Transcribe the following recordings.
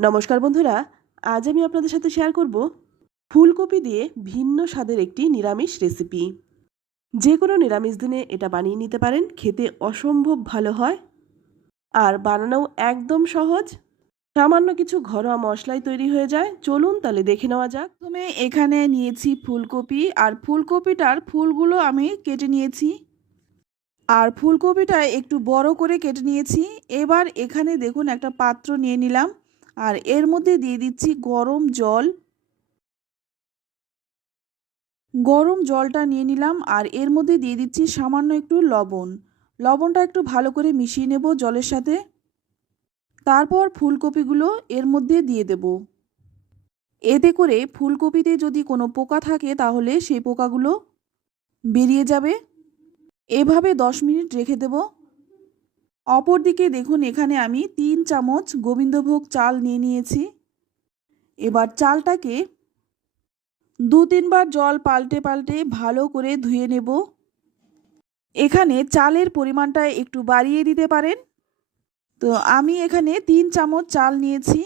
নমস্কার বন্ধুরা, আজ আমি আপনাদের সাথে শেয়ার করব ফুলকপি দিয়ে ভিন্ন স্বাদের একটি নিরামিষ রেসিপি। যে কোনো নিরামিষ দিনে এটা বানিয়ে নিতে পারেন, খেতে অসম্ভব ভালো হয় আর বানানোও একদম সহজ। সামান্য কিছু ঘরোয়া মশলাই তৈরি হয়ে যায়। চলুন তাহলে দেখে নেওয়া যাক। প্রথমে এখানে নিয়েছি ফুলকপি, আর ফুলকপিটার ফুলগুলো আমি কেটে নিয়েছি, আর ফুলকপিটা একটু বড় করে কেটে নিয়েছি। এবার এখানে দেখুন একটা পাত্র নিয়ে নিলাম, আর এর মধ্যে দিয়ে দিচ্ছি গরম জল। গরম জলটা নিয়ে নিলাম, আর এর মধ্যে দিয়ে দিচ্ছি সামান্য একটু লবণ। লবণটা একটু ভালো করে মিশিয়ে নেব জলের সাথে। তারপর ফুলকপিগুলো এর মধ্যে দিয়ে দেব। এতে করে ফুলকপিতে যদি কোনো পোকা থাকে তাহলে সেই পোকাগুলো বেরিয়ে যাবে। এভাবে 10 মিনিট রেখে দেব। অপরদিকে দেখুন এখানে আমি 3 চামচ গোবিন্দভোগ চাল নিয়ে নিয়েছি। এবার চালটাকে 2-3 বার জল পাল্টে পাল্টে ভালো করে ধুয়ে নেব। এখানে চালের পরিমাণটা একটু বাড়িয়ে দিতে পারেন। তো আমি এখানে 3 চামচ চাল নিয়েছি।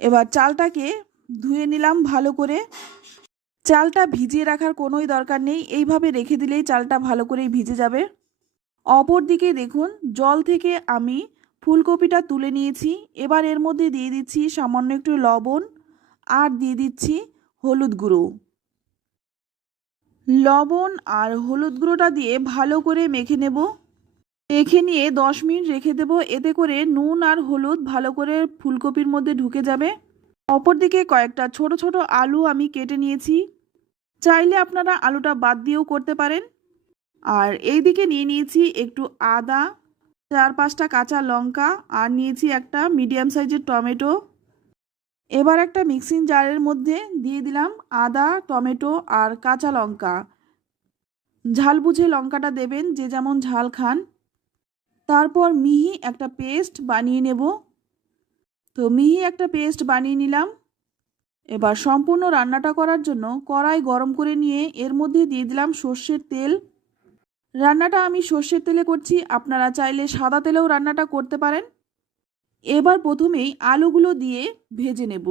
এবার চালটাকে ধুয়ে নিলাম ভালো করে। চালটা ভিজিয়ে রাখার কোনোই দরকার নেই, এইভাবে রেখে দিলেই চালটা ভালো করেই ভিজে যাবে। অপরদিকে দেখুন জল থেকে আমি ফুলকপিটা তুলে নিয়েছি। এবার এর মধ্যে দিয়ে দিচ্ছি সামান্য একটু লবণ, আর দিয়ে দিচ্ছি হলুদ গুঁড়ো। লবণ আর হলুদ গুঁড়োটা দিয়ে ভালো করে মেখে নেব। মেখে নিয়ে 10 মিনিট রেখে দেব। এতে করে নুন আর হলুদ ভালো করে ফুলকপির মধ্যে ঢুকে যাবে। অপরদিকে কয়েকটা ছোট ছোট আলু আমি কেটে নিয়েছি। চাইলে আপনারা আলুটা বাদ দিয়েও করতে পারেন। আর এইদিকে নিয়ে নিয়েছি একটু আদা, 4-5টা কাঁচা লঙ্কা, আর নিয়েছি একটা মিডিয়াম সাইজের টমেটো। এবার একটা মিক্সিং জারের মধ্যে দিয়ে দিলাম আদা, টমেটো আর কাঁচা লঙ্কা। ঝাল বুঝে লঙ্কাটা দেবেন, যে যেমন ঝাল খান। তারপর মিহি একটা পেস্ট বানিয়ে নেব। তো মিহি একটা পেস্ট বানিয়ে নিলাম। এবার সম্পূর্ণ রান্নাটা করার জন্য কড়াই গরম করে নিয়ে এর মধ্যে দিয়ে দিলাম সর্ষের তেল। রান্নাটা আমি সর্ষের তেলে করছি, আপনারা চাইলে সাদা তেলেও রান্নাটা করতে পারেন। এবার প্রথমেই আলুগুলো দিয়ে ভেজে নেব।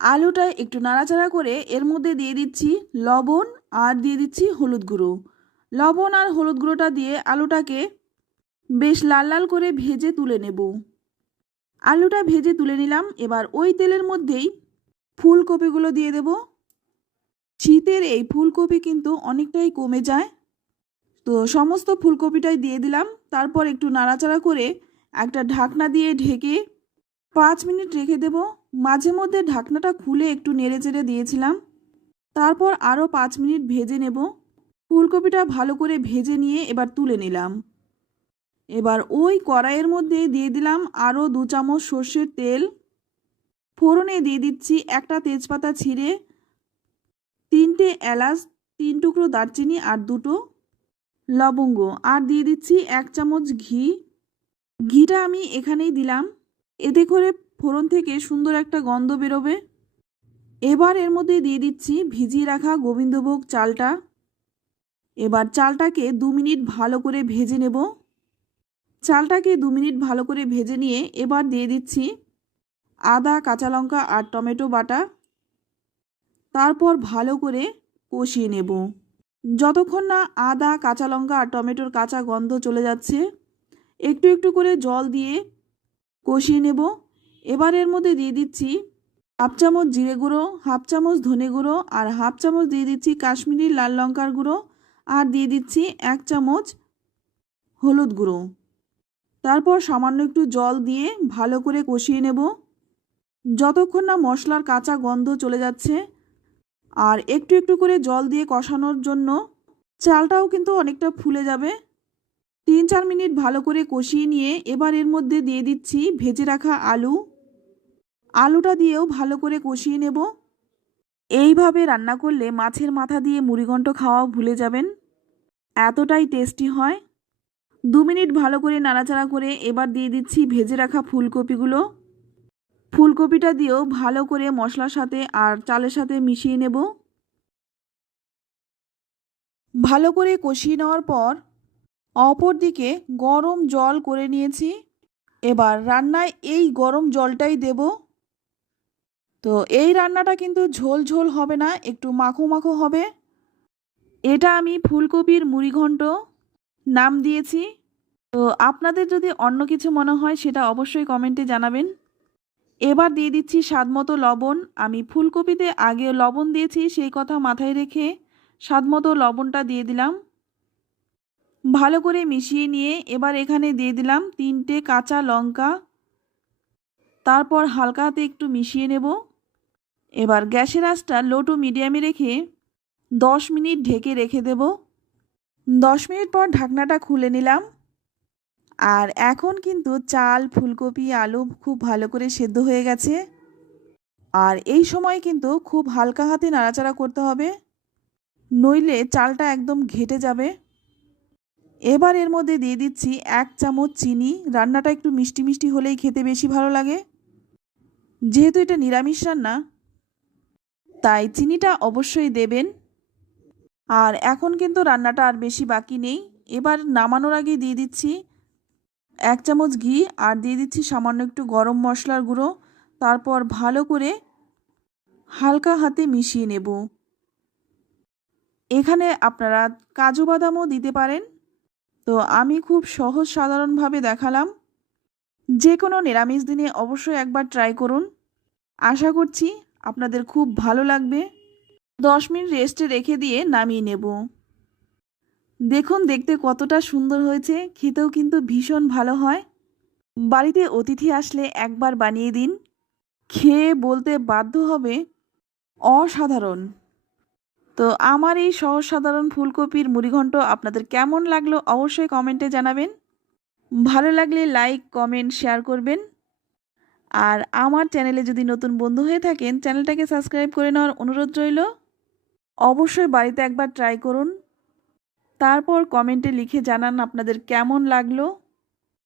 আলুটা একটু নাড়াচাড়া করে এর মধ্যে দিয়ে দিচ্ছি লবণ, আর দিয়ে দিচ্ছি হলুদ গুঁড়ো। লবণ আর হলুদ গুঁড়োটা দিয়ে আলুটাকে বেশ লাল লাল করে ভেজে তুলে নেব। আলুটা ভেজে তুলে নিলাম। এবার ওই তেলের মধ্যেই ফুলকপিগুলো দিয়ে দেব। শীতের এই ফুলকপি কিন্তু অনেকটাই কমে যায়। তো সমস্ত ফুলকপিটাই দিয়ে দিলাম। তারপর একটু নাড়াচাড়া করে একটা ঢাকনা দিয়ে ঢেকে 5 মিনিট রেখে দেব। মাঝে মধ্যে ঢাকনাটা খুলে একটু নেড়ে চেড়ে দিয়েছিলাম। তারপর আরও 5 মিনিট ভেজে নেব। ফুলকপিটা ভালো করে ভেজে নিয়ে এবার তুলে নিলাম। এবার ওই কড়াইয়ের মধ্যে দিয়ে দিলাম আরও 2 চামচ সর্ষের তেল। ফোড়নে দিয়ে দিচ্ছি একটা তেজপাতা ছিঁড়ে, 3টে এলাচ, 3 টুকরো দারচিনি আর 2টো লবঙ্গ, আর দিয়ে দিচ্ছি 1 চামচ ঘি। ঘিটা আমি এখানেই দিলাম, এতে করে ফোড়ন থেকে সুন্দর একটা গন্ধ বেরোবে। এবার এর মধ্যে দিয়ে দিচ্ছি ভিজিয়ে রাখা গোবিন্দভোগ চালটা। এবার চালটাকে 2 মিনিট ভালো করে ভেজে নেব। চালটাকে 2 মিনিট ভালো করে ভেজে নিয়ে এবার দিয়ে দিচ্ছি আদা, কাঁচা লঙ্কা আর টমেটো বাটা। তারপর ভালো করে কষিয়ে নেব যতক্ষণ না আদা, কাঁচা লঙ্কা আর টমেটোর কাঁচা গন্ধ চলে যাচ্ছে। একটু একটু করে জল দিয়ে কষিয়ে নেব। এবার এর মধ্যে দিয়ে দিচ্ছি 1/2 চামচ জিরে গুঁড়ো, 1/2 চামচ ধনে গুঁড়ো, আর 1/2 চামচ দিয়ে দিচ্ছি কাশ্মীরি লাল লঙ্কার গুঁড়ো, আর দিয়ে দিচ্ছি 1 চামচ হলুদ গুঁড়ো। তারপর সামান্য একটু জল দিয়ে ভালো করে কষিয়ে নেব যতক্ষণ না মশলার কাঁচা গন্ধ চলে যাচ্ছে। আর একটু একটু করে জল দিয়ে কষানোর জন্য চালটাও কিন্তু অনেকটা ফুলে যাবে। 3-4 মিনিট ভালো করে কষিয়ে নিয়ে এবার এর মধ্যে দিয়ে দিচ্ছি ভেজে রাখা আলু। আলুটা দিয়েও ভালো করে কষিয়ে নেব। এইভাবে রান্না করলে মাছের মাথা দিয়ে মুড়িঘণ্ট খাওয়াও ভুলে যাবেন, এতটাই টেস্টি হয়। 2 মিনিট ভালো করে নাড়াচাড়া করে এবার দিয়ে দিচ্ছি ভেজে রাখা ফুলকপিগুলো। ফুলকপিটা দিয়েও ভালো করে মশলার সাথে আর চালের সাথে মিশিয়ে নেব। ভালো করে কষিয়ে নেওয়ার পর অপর দিকে গরম জল করে নিয়েছি। এবার রান্নায় এই গরম জলটাই দেব। তো এই রান্নাটা কিন্তু ঝোল ঝোল হবে না, একটু মাখো মাখো হবে। এটা আমি ফুলকপির মুড়িঘণ্ট নাম দিয়েছি। তো আপনাদের যদি অন্য কিছু মনে হয় সেটা অবশ্যই কমেন্টে জানাবেন। এবার দিয়ে দিচ্ছি স্বাদমতো লবণ। আমি ফুলকপিতে আগে লবণ দিয়েছি, সেই কথা মাথায় রেখে স্বাদমতো লবণটা দিয়ে দিলাম। ভালো করে মিশিয়ে নিয়ে এবার এখানে দিয়ে দিলাম 3টে কাঁচা লঙ্কা। তারপর হালকা হাতে একটু মিশিয়ে নেব। এবার গ্যাসের আঁচটা লো টু মিডিয়ামে রেখে 10 মিনিট ঢেকে রেখে দেব। 10 মিনিট পর ঢাকনাটা খুলে নিলাম। আর এখন কিন্তু চাল, ফুলকপি, আলু খুব ভালো করে সেদ্ধ হয়ে গেছে। আর এই সময় কিন্তু খুব হালকা হাতে নাড়াচাড়া করতে হবে, নইলে চালটা একদম ঘেটে যাবে। এবার এর মধ্যে দিয়ে দিচ্ছি 1 চামচ চিনি। রান্নাটা একটু মিষ্টি মিষ্টি হলেই খেতে বেশি ভালো লাগে। যেহেতু এটা নিরামিষ রান্না, তাই চিনিটা অবশ্যই দেবেন। আর এখন কিন্তু রান্নাটা আর বেশি বাকি নেই। এবার নামানোর আগে দিয়ে দিচ্ছি 1 চামচ ঘি আর দিয়ে দিচ্ছি সামান্য একটু গরম মশলার গুঁড়ো। তারপর ভালো করে হালকা হাতে মিশিয়ে নেব। এখানে আপনারা কাজু বাদামও দিতে পারেন। তো আমি খুব সহজ সাধারণভাবে দেখালাম। যে কোনো নিরামিষ দিনে অবশ্যই একবার ট্রাই করুন। আশা করছি আপনাদের খুব ভালো লাগবে। 10 মিনিট রেস্টে রেখে দিয়ে নামিয়ে নেব। দেখুন দেখতে কতটা সুন্দর হয়েছে, খেতেও কিন্তু ভীষণ ভালো হয়। বাড়িতে অতিথি আসলে একবার বানিয়ে দিন, খেয়ে বলতে বাধ্য হবে অসাধারণ। তো আমার এই সহজ সাধারণ ফুলকপির মুড়িঘণ্ট আপনাদের কেমন লাগলো অবশ্যই কমেন্টে জানাবেন। ভালো লাগলে লাইক, কমেন্ট, শেয়ার করবেন। আর আমার চ্যানেলে যদি নতুন বন্ধু হয়ে থাকেন চ্যানেলটাকে সাবস্ক্রাইব করে নেওয়ার অনুরোধ রইল। অবশ্যই বাড়িতে একবার ট্রাই করুন, তারপর কমেন্টে লিখে জানান আপনাদের কেমন লাগলো।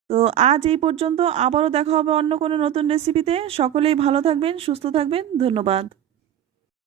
তো আজ এই পর্যন্ত, আবারও দেখা হবে অন্য কোনো নতুন রেসিপিতে। সকলেই ভালো থাকবেন, সুস্থ থাকবেন। ধন্যবাদ।